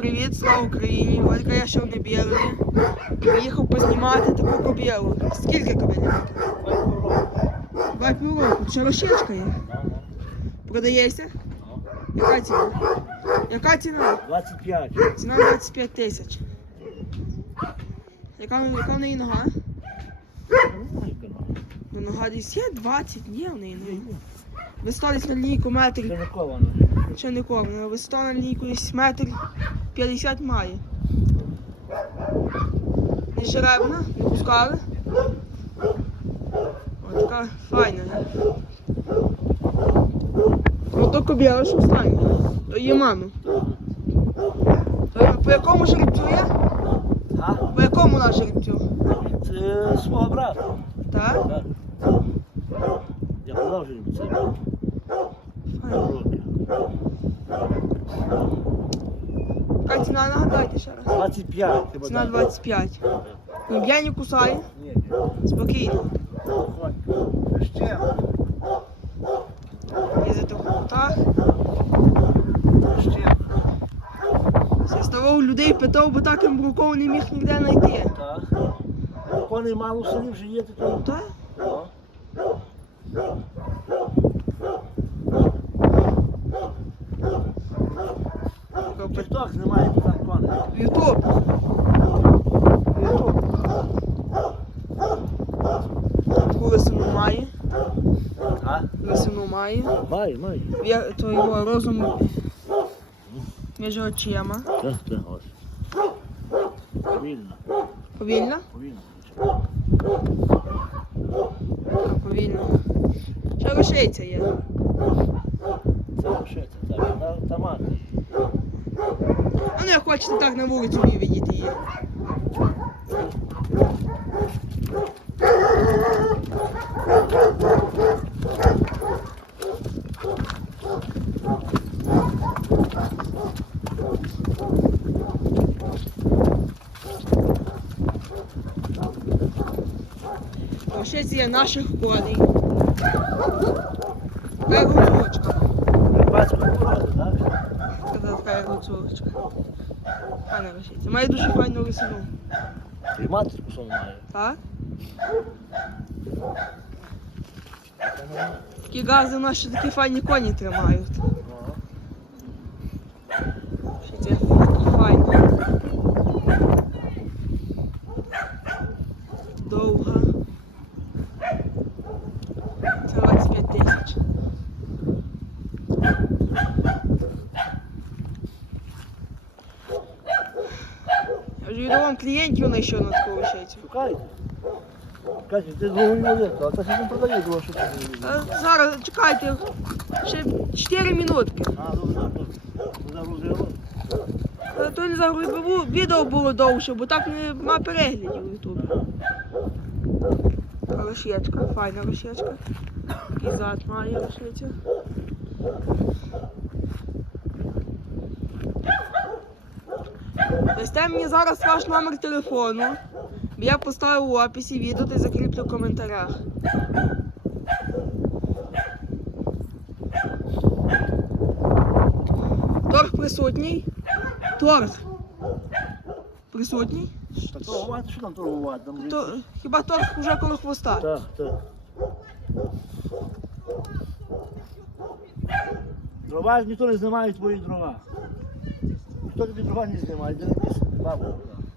привіт, слава Україні! Ольга, я ще не білий. Приїхав познімати таку кобілу. Скільки кобилів? Два півроку. Що розчечка є? Продається? Яка ціна? Яка ціна? 25. Ціна 25 тисяч. Яка, яка в неї нога? Ну, нога десь є 20, є в неї нога. Висота на лінійку метр, не ковано. ще не ковна, висота на лінійку десь метр 50 має. Не жеребна, не пускали. Ось така файна. Ну то кобіла, що встане. То є мами. То по якому жеребцю є? По якому наш жеребцю? Це свого брата. Так? Так. Я продовжую це. Файно. А ціна нагадайте ще раз. 25. хіба Ціна 25. Ну, я не кусаю. Ні, Спокійно. ні. Ще. Їздити в кутах. Ще. Я ставав людей питав, бо так імбруков не міг ніде знайти. Так. Коней мало в селі вже є таке. Так? О. Тік-ток немає там коней. Ютуб. Ютуб. Таку лисину має. А? Лисину має. Має, має. Я, то його розум між очима. Так, так, ось. Повільно, Повільно? повільно. Так, повільно. Що лишиться є? Це лишиться, так. Томат. А ну як хочете так на вулицю виведіть її. Лишиться є наших коней. Така гуцулочка. Карпатської породи, так? Це така гуцулочка. Файна лишиться. Має дуже файну лисину. І маточку що має. Так? Такі гази у нас ще такі файні коні тримають. Файні. Довга. Це 25 тисяч. Я вже відомо клієнтів знайшов на таку вишицю. Шукайте. Каже, ти молитву, а ще не продає що ти Та Зараз чекайте, ще 4 минутки. А, добре, добре. Загрузило. Та То не загрузив, відео було довше, бо так нема переглядів у Ютубі. Лошечка, файна лошечка. Такий зад має лошиця. Дасте мені зараз ваш номер телефону. Я поставив у описі відео та закріплю в коментарях. Торг присутній. Торг. Присутній. Та торгувати, що там торгувати? Там То, хіба торг уже коло хвоста? Так, так. Дрова ж ніхто не знімає твої дрова. Ніхто тобі дрова не знімає, де якісь бабу.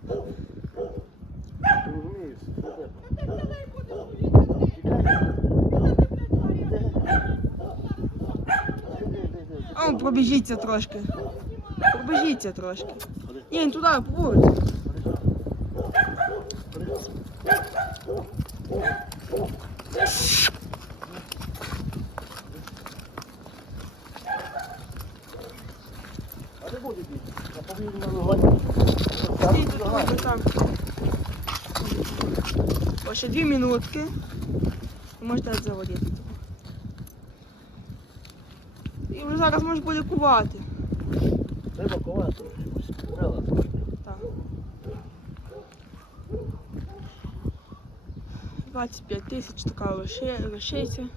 Ти розумієш? А, ну, пробіжіться трошки. Пробіжіться трошки. Ні, не туди, по вулиці. А не буде бігти. Я повинен на вогонь. Стійте тут, там. О, ще дві минутки. Ви можете заводити. І вже зараз може буде кувати. Треба ковати. Треба. Так. 25 тисяч така лишиться.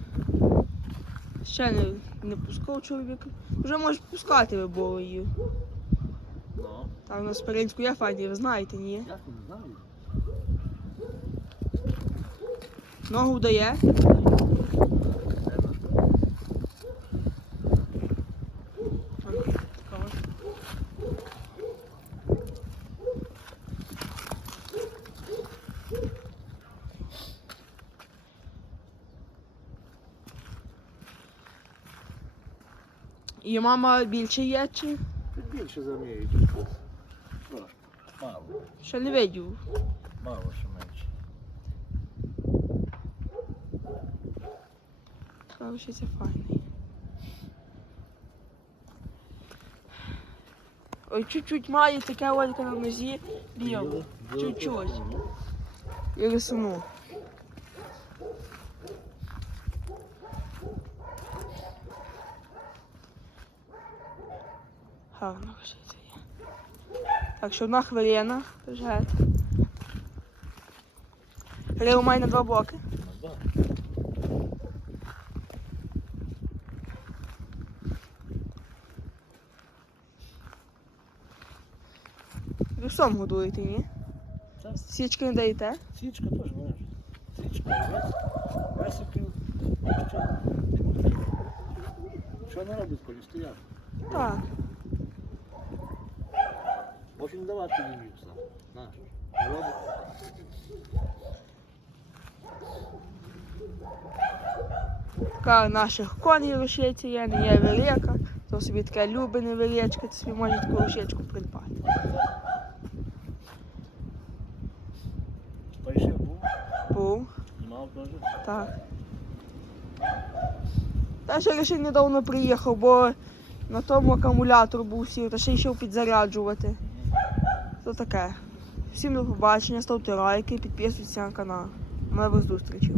Ще не, не пускав чоловік. Вже може пускати ви було її. Ну. Там у нас в Перинську є файні, ви знаєте, ні? Я не знаю. Ногу дає. Така от. І мама більше є чи? Тут більше заміють. Трошки. Мало. Ще не видів. Мало що менше. Це файний. Ой, чуть-чуть має таке олька на нозі біле. Чуть-чуть. І рисуну. Гарно є. Так що одна хвилина. Вже. Рил має на два боки. Да. Ви сам годуєте, ні? Так. Січки не даєте? Січка теж може. Січка весь. Висипів. Що? Не робить, коли стоять? Так. Може не давати їм сам. Наш. Робить. Така наших коней рушиця є, не є велика. То собі таке любе невеличке, то собі може таку рушечку придбати. Спайшив був. Був, Мав теж. так. Та ще лише недавно приїхав, бо на тому акумулятор був сів, та ще йшов підзаряджувати. То таке. Всім до побачення, ставте лайки, підписуйтесь на канал. Нових зустрічей.